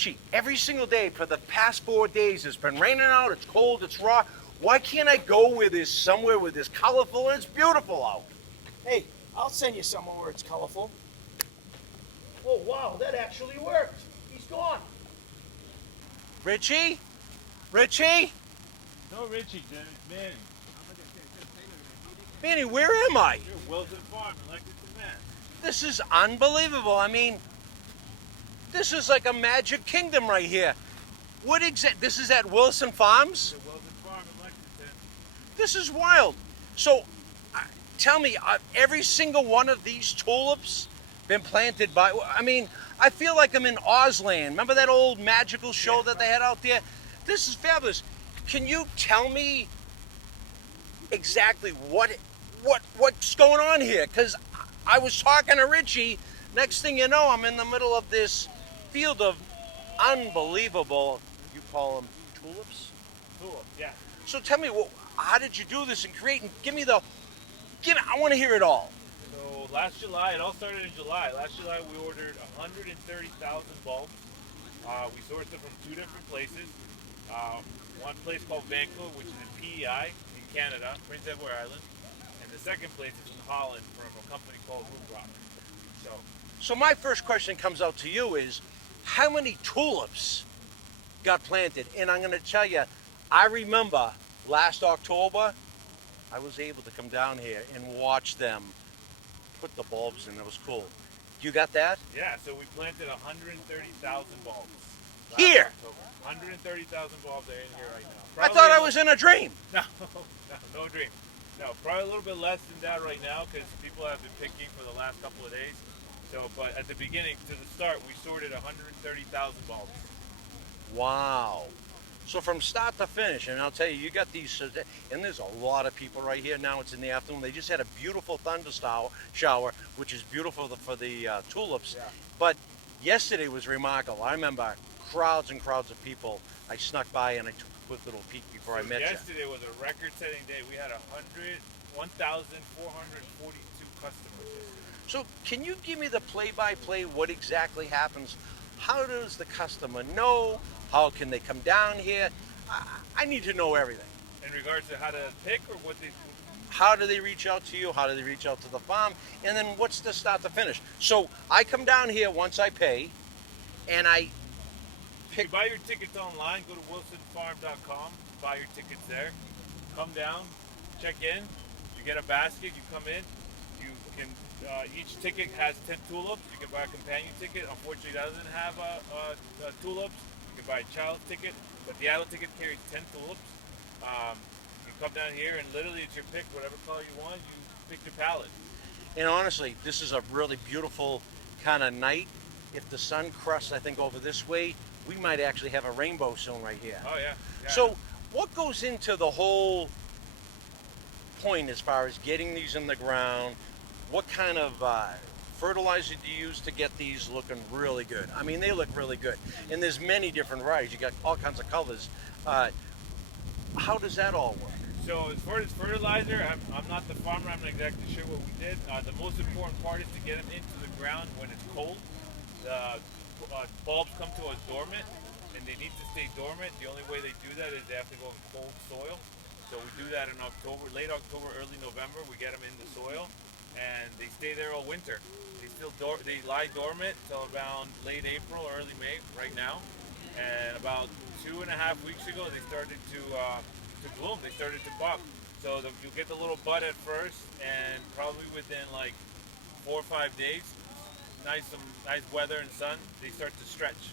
Richie, every single day for the past 4 days, it's been raining out, it's cold, it's raw. Why can't I go where there's somewhere where there's colorful and it's beautiful out? Hey, I'll send you somewhere where it's colorful. Oh, wow, that actually worked. He's gone. Richie? Richie? No, Richie, Dennis, Manny. Manny, where am I? You're at Wilson Farm in Lexington, Mass. This is unbelievable. I mean, this is like a magic kingdom right here. This is at Wilson Farms? You're at Wilson Farm in Lexington. This is wild. So, tell me, every single one of these tulips been planted by, I mean, I feel like I'm in Ozland. Remember that old magical show that they had out there? This is fabulous. Can you tell me exactly what's going on here? Because I was talking to Richie. Next thing you know, I'm in the middle of this field of unbelievable, you call them tulips? Tulip, yeah. So tell me, how did you do this and create, and I want to hear it all. So last July, it all started in July. Last July we ordered 130,000 bulbs. We sourced them from 2 different places. One place called Vancouver, which is in PEI in Canada, Prince Edward Island. And the second place is in Holland from a company called Rock. So my first question comes out to you is, how many tulips got planted? And I'm going to tell you, I remember last October, I was able to come down here and watch them put the bulbs in. It was cool. You got that? Yeah, so we planted 130,000 bulbs. Here? 130,000 bulbs are in here right now. I thought I was in a dream. No dream. No, probably a little bit less than that right now because people have been picking for the last couple of days. So, but at the beginning, to the start, we sorted 130,000 bulbs. Wow. So from start to finish, and I'll tell you, you got these, and there's a lot of people right here now. It's in the afternoon. They just had a beautiful thunder shower, which is beautiful for the tulips. Yeah. But yesterday was remarkable. I remember crowds and crowds of people. I snuck by and I took a quick little peek before I met you. Yesterday was a record-setting day. We had 1,442 customers. So can you give me the play-by-play, what exactly happens? How does the customer know? How can they come down here? I need to know everything. In regards to how to pick or what they... How do they reach out to you? How do they reach out to the farm? And then what's the start to finish? So I come down here once I pay, and I pick... You buy your tickets online, go to wilsonfarm.com, buy your tickets there, come down, check in, you get a basket, you come in, you can... each ticket has 10 tulips. You can buy a companion ticket. Unfortunately, it doesn't have tulips. You can buy a child's ticket, but the adult ticket carries 10 tulips. You come down here and literally it's your pick, whatever color you want, you pick your palette. And honestly, this is a really beautiful kind of night. If the sun crusts, I think, over this way, we might actually have a rainbow soon right here. Oh, yeah. So what goes into the whole point as far as getting these in the ground? What kind of fertilizer do you use to get these looking really good? I mean, they look really good. And there's many different varieties. You got all kinds of colors. How does that all work? So as far as fertilizer, I'm not the farmer. I'm not exactly sure what we did. The most important part is to get them into the ground when it's cold. The bulbs come to us dormant, and they need to stay dormant. The only way they do that is they have to go in cold soil. So we do that in October, late October, early November. We get them in the soil, and they stay there all winter. They lie dormant till around late April, early May, right now. And about 2.5 weeks ago, they started to bloom. They started to pop. So you'll get the little bud at first, and probably within like 4 or 5 days, some nice weather and sun, they start to stretch.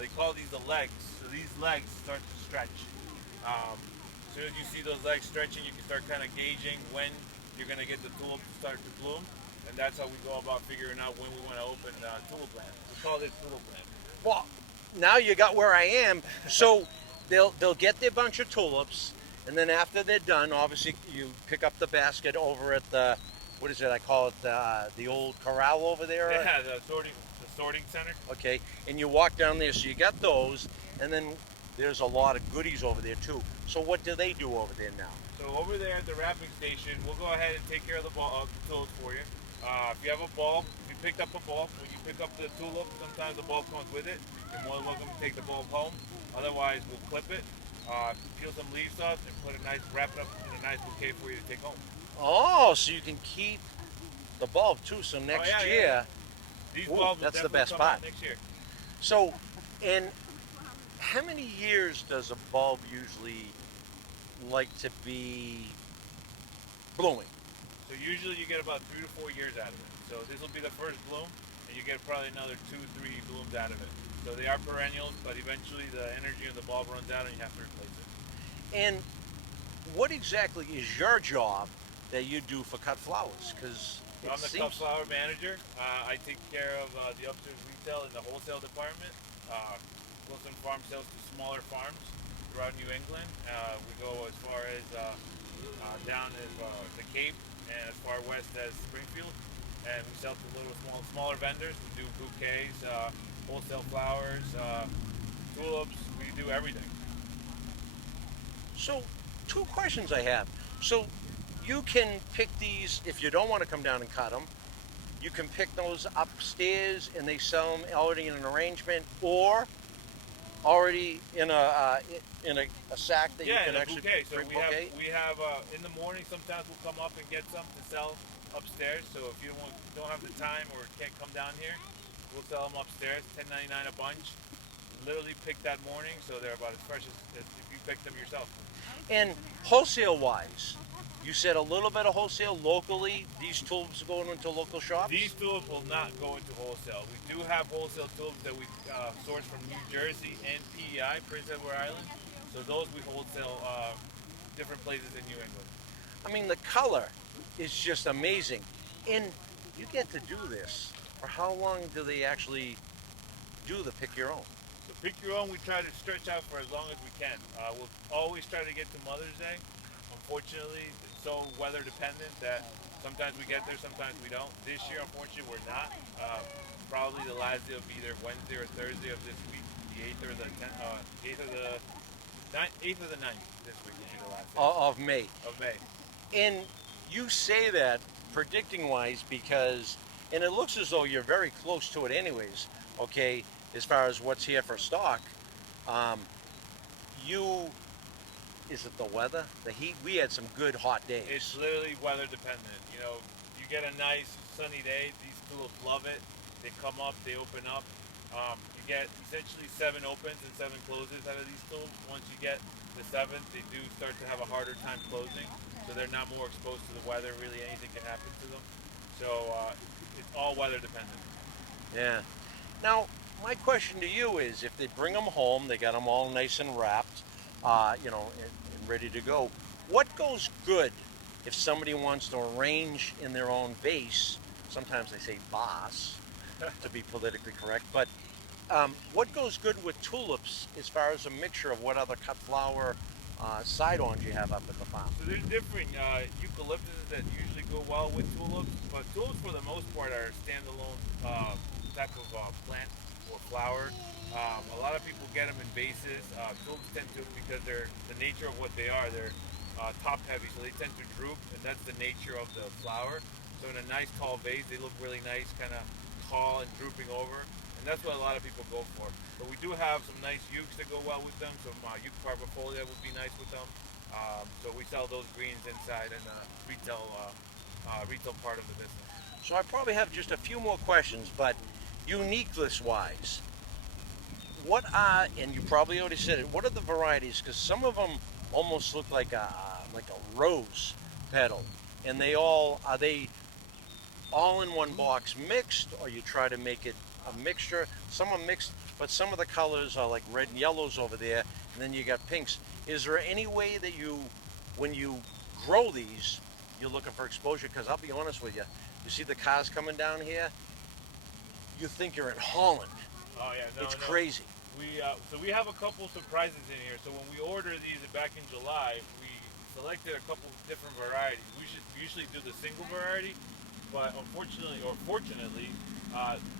They call these the legs. So these legs start to stretch. As soon as you see those legs stretching, you can start kind of gauging when you're going to get the tulip to start to bloom. And that's how we go about figuring out when we want to open tulip land. We call it tulip land. Well, now you got where I am. So they'll get their bunch of tulips, and then after they're done, obviously you pick up the basket over at the, what is it? I call it the old corral over there. Yeah, the sorting center. Okay, and you walk down there, so you got those, and then there's a lot of goodies over there too. So what do they do over there now? So over there at the wrapping station, we'll go ahead and take care of the tulips for you. If you have a bulb, we picked up a bulb. When you pick up the tulip, sometimes the bulb comes with it. You're more than welcome to take the bulb home. Otherwise, we'll clip it, peel some leaves off, and wrap it up in a nice bouquet for you to take home. Oh, so you can keep the bulb too. So next yeah, year, yeah. These ooh, bulbs will that's the definitely best come part. out next year. So, and how many years does a bulb usually like to be blooming? So usually you get about 3 to 4 years out of it. So this will be the first bloom, and you get probably another 2, 3 blooms out of it. So they are perennials, but eventually the energy of the bulb runs out and you have to replace it. And what exactly is your job that you do for cut flowers? Because So I'm the cut flower manager. I take care of the upstairs retail and the wholesale department. Wilson Farm sells to smaller farms throughout New England. We go as far as down as the Cape and as far west as Springfield. And we sell to smaller vendors. We do bouquets, wholesale flowers, tulips. We do everything. So, two questions I have. So, you can pick these if you don't want to come down and cut them. You can pick those upstairs and they sell them already in an arrangement, or already in a sack that you Yeah, can in a actually bouquet. So bring we bouquet. have in the morning. Sometimes we'll come up and get some to sell upstairs. So if you don't have the time or can't come down here, we'll sell them upstairs, $10.99 a bunch. Literally picked that morning, so they're about as fresh as if you picked them yourself. And wholesale wise, you said a little bit of wholesale locally. These tulips are going into local shops. These tulips will not go into wholesale. We do have wholesale tulips that we source from New Jersey and PEI, Prince Edward Island. So those we wholesale different places in New England. I mean, the color is just amazing. And you get to do this. For how long do they actually do the pick your own? So pick your own. We try to stretch out for as long as we can. We'll always try to get to Mother's Day. Unfortunately, it's so weather dependent that sometimes we get there, sometimes we don't. This year, unfortunately, we're not. Probably the last day will be either Wednesday or Thursday of this week, the 8th or the 10th, 8th or the 9th this week will be the last day Of May. of May. And you say that predicting wise because, and it looks as though you're very close to it anyways, okay, as far as what's here for stock. Is it the weather? The heat? We had some good hot days. It's literally weather dependent. You know, you get a nice sunny day, these tulips love it. They come up, they open up. You get essentially 7 opens and 7 closes out of these tulips. Once you get the 7th, they do start to have a harder time closing. So they're not more exposed to the weather. Really, anything can happen to them. So it's all weather dependent. Yeah. Now, my question to you is, if they bring them home, they got them all nice and wrapped, and ready to go. What goes good if somebody wants to arrange in their own vase? Sometimes they say vase to be politically correct, but what goes good with tulips as far as a mixture of what other cut flower side-ons you have up at the farm? So there's different eucalyptuses that usually go well with tulips, but tulips for the most part are standalone type of plant or flower. A lot of people get them in vases. Tulips tend to, because they're the nature of what they are, they're top heavy, so they tend to droop, and that's the nature of the flower. So in a nice tall vase, they look really nice, kind of tall and drooping over, and that's what a lot of people go for. But we do have some nice ukes that go well with them. Some uke parvifolia would be nice with them. So we sell those greens inside in the retail part of the business. So I probably have just a few more questions, but uniqueness wise, what are, and you probably already said it, what are the varieties? Because some of them almost look like a rose petal, and are they all in one box mixed, or you try to make it a mixture? Some are mixed, but some of the colors are like red and yellows over there, and then you got pinks. Is there any way that when you grow these, you're looking for exposure? Because I'll be honest with you, you see the cars coming down here, you think you're in Holland. Oh yeah, It's crazy. So we have a couple surprises in here. So when we ordered these back in July, we selected a couple different varieties. We should usually do the single variety, but unfortunately or fortunately,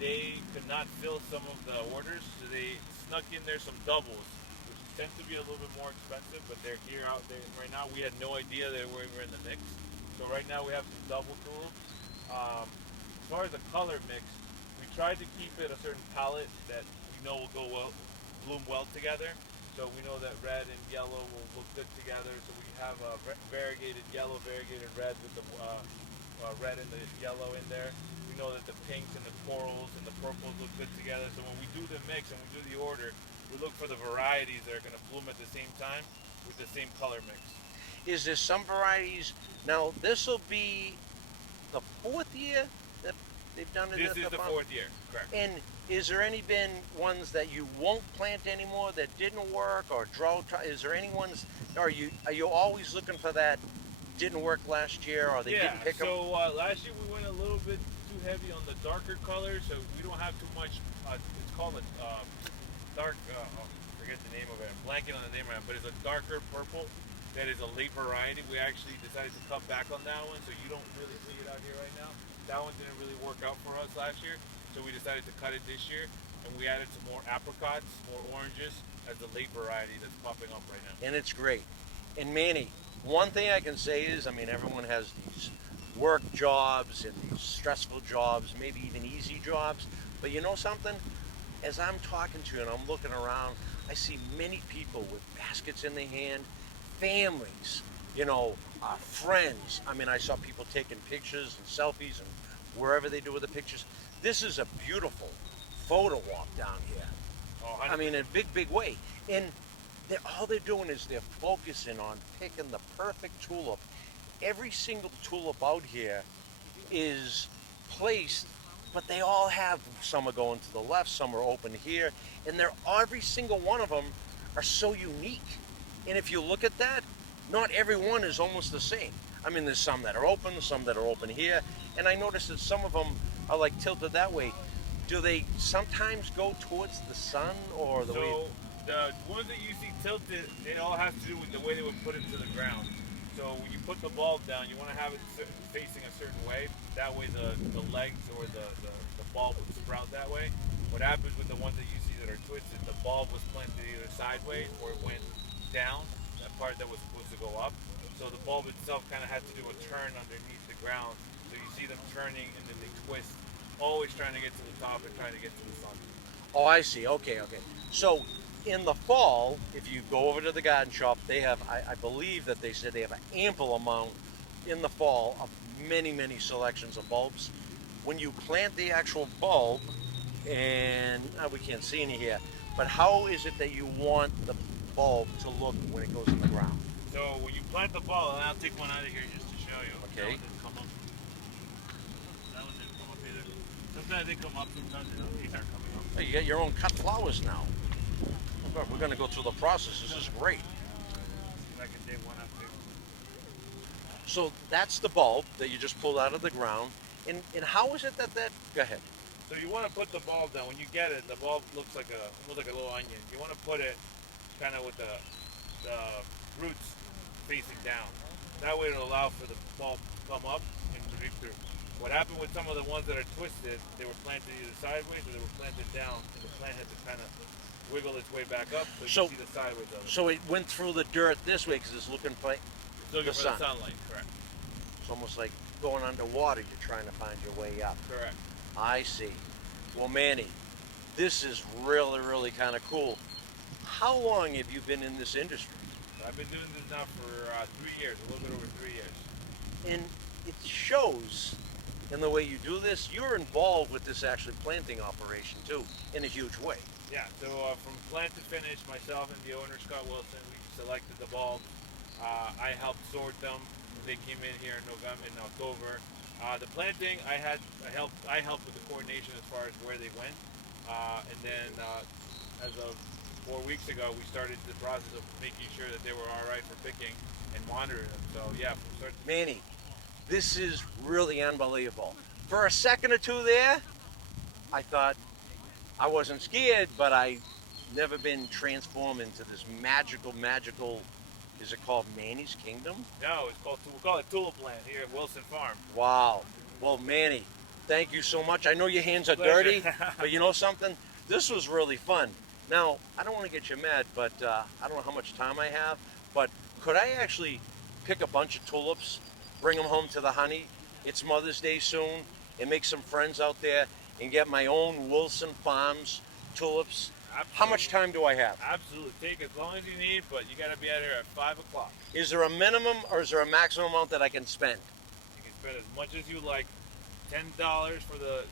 they could not fill some of the orders, so they snuck in there some doubles, which tend to be a little bit more expensive, but they're here out there right now. We had no idea they were in the mix. So right now we have some double tulips. far as the color mix, we tried to keep it a certain palette that we know will bloom well together. So we know that red and yellow will look good together. So we have a variegated yellow, variegated red with the red and the yellow in there. We know that the pinks and the corals and the purples look good together. So when we do the mix and we do the order, we look for the varieties that are going to bloom at the same time with the same color mix. Is there some varieties? Now this will be the fourth year that they've done it. This at is the farm? fourth year, correct. And is there any been ones that you won't plant anymore that didn't work, or drought? Is there any ones? Are you always looking for that didn't work last year, or they didn't pick them? So last year we went a little bit too heavy on the darker colors, so we don't have too much. It's called a dark. I forget the name of it. I'm blanking on the name of it, but it's a darker purple. That is a late variety. We actually decided to cut back on that one, so you don't really see it out here right now. That one didn't really work out for us last year, so we decided to cut it this year, and we added some more apricots, more oranges as the late variety that's popping up right now. And it's great. And Manny, one thing I can say is, I mean, everyone has these work jobs and these stressful jobs, maybe even easy jobs, but you know something? As I'm talking to you and I'm looking around, I see many people with baskets in their hand, families, you know, friends. I mean, I saw people taking pictures and selfies and wherever they do with the pictures. This is a beautiful photo walk down here. Oh, I mean, in a big, big way. And all they're doing is they're focusing on picking the perfect tulip. Every single tulip out here is placed, but they all have, some are going to the left, some are open here, and every single one of them are so unique. And if you look at that, not every one is almost the same. I mean, there's some that are open, some that are open here, and I noticed that some of them are like tilted that way. Do they sometimes go towards the sun, or the way? So the ones that you see tilted, it all has to do with the way they would put it to the ground. So when you put the bulb down, you want to have it facing a certain way. That way the legs or the bulb would sprout that way. What happens with the ones that you see that are twisted, the bulb was planted either sideways or it went down, that part that was supposed to go up. So the bulb itself kind of had to do a turn underneath the ground. So you see them turning and then they twist, always trying to get to the top and trying to get to the sun. Oh, I see. Okay. So in the fall, if you go over to the garden shop, they have, I believe that they said they have an ample amount in the fall of many, many selections of bulbs. When you plant the actual bulb, and we can't see any here, but how is it that you want the bulb to look when it goes in the ground? So when you plant the bulb, and I'll take one out of here just to show you. Okay. That one didn't come up. That one didn't come up either. Sometimes they come up, sometimes they aren't coming up. Hey, you got your own cut flowers now. We're going to go through the process. This is great. See if I can take one up too. So that's the bulb that you just pulled out of the ground. And how is it that go ahead. So you want to put the bulb down. When you get it, the bulb looks like almost like a little onion. You want to put it kind of with the roots facing down. That way it'll allow for the bulb to come up and drip through. What happened with some of the ones that are twisted, they were planted either sideways or they were planted down, and the plant had to kind of wiggle its way back up so you see the sideways of it. So it went through the dirt this way because it's looking for It's looking for the sunlight, correct. It's almost like going underwater. You're trying to find your way up. Correct. I see. Well, Manny, this is really, really kind of cool. How long have you been in this industry? I've been doing this now for 3 years, a little bit over 3 years. And it shows in the way you do this. You're involved with this actually planting operation too, in a huge way. Yeah, so from plant to finish, myself and the owner, Scott Wilson, we selected the bulbs. I helped sort them. They came in here in October. The planting, I helped with the coordination as far as where they went. And then as of 4 weeks ago, we started the process of making sure that they were all right for picking and monitoring them. So yeah, from start to Manny, this is really unbelievable. For a second or two there, I thought I wasn't scared, but I never been transformed into this magical, is it called Manny's Kingdom? No, we call it Tulip Land here at Wilson Farm. Wow. Well, Manny, thank you so much. I know your hands are Pleasure. dirty, but you know something? This was really fun. Now, I don't want to get you mad, but I don't know how much time I have, but could I actually pick a bunch of tulips, bring them home to the honey? It's Mother's Day soon, and make some friends out there and get my own Wilson Farms tulips. Absolutely. How much time do I have? Absolutely. Take as long as you need, but you got to be out here at 5 o'clock. Is there a minimum or is there a maximum amount that I can spend? You can spend as much as you like. $10 for the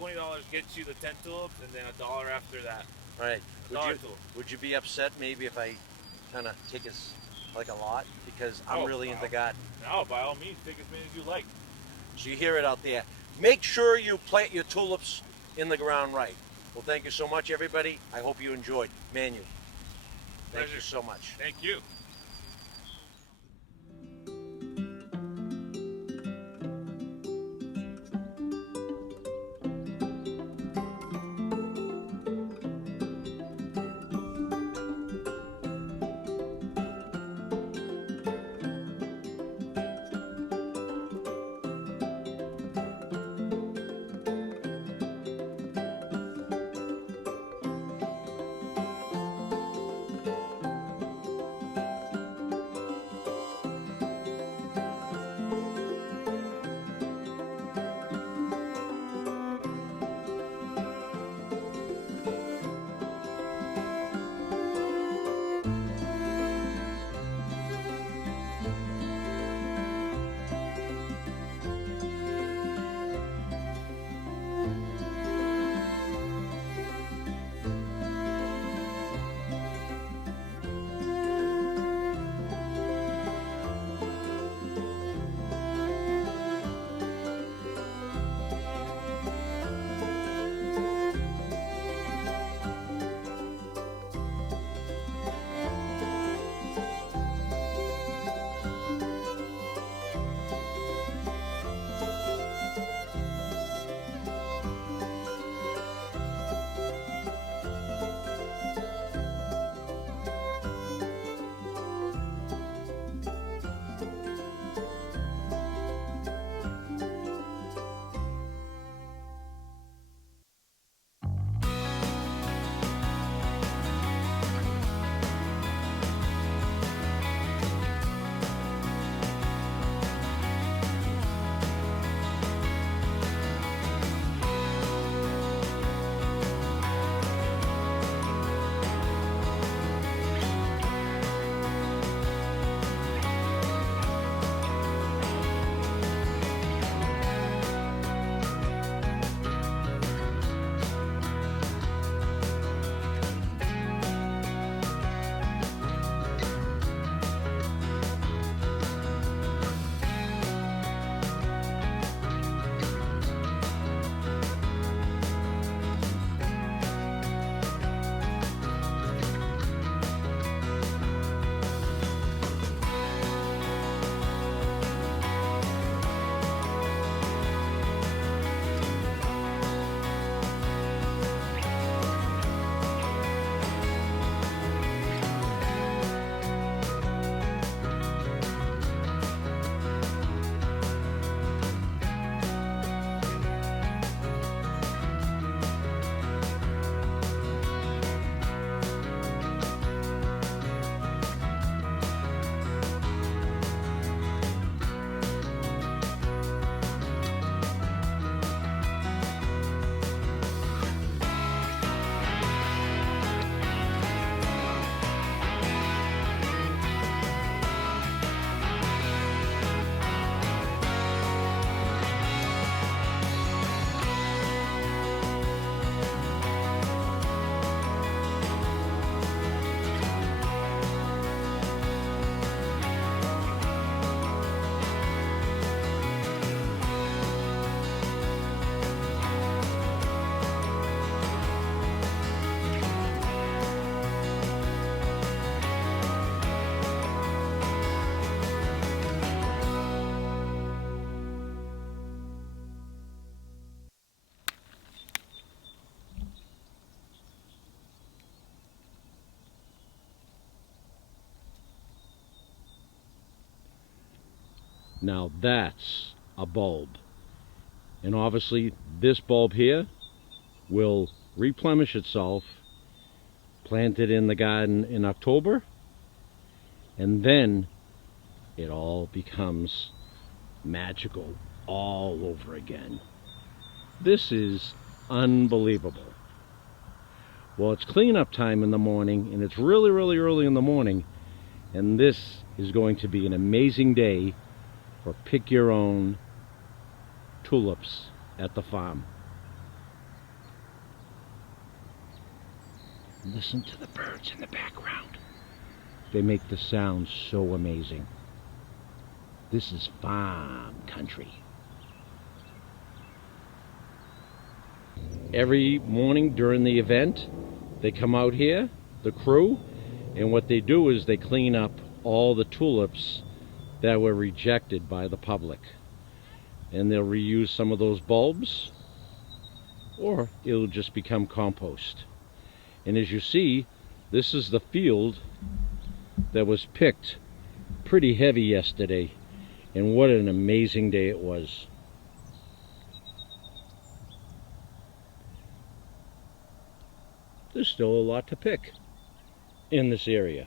$20 gets you the 10 tulips, and then $1 after that. All right. $1 Would you be upset maybe if I kind of take as like a lot, because I'm really into wow. gardening? No, by all means, take as many as you like. So you hear it out there. Make sure you plant your tulips in the ground right. Well, thank you so much, everybody. I hope you enjoyed. Manu, thank Pleasure. you so much. Thank you. Now that's a bulb. And obviously this bulb here will replenish itself, planted in the garden in October, and then it all becomes magical all over again. This is unbelievable. Well, it's cleanup time in the morning, and it's really, really early in the morning, and this is going to be an amazing day for pick your own tulips at the farm. Listen to the birds in the background. They make the sound so amazing. This is farm country. Every morning during the event, they come out here, the crew, and what they do is they clean up all the tulips that were rejected by the public. And they'll reuse some of those bulbs, or it'll just become compost. And as you see, this is the field that was picked pretty heavy yesterday, and what an amazing day it was. There's still a lot to pick in this area.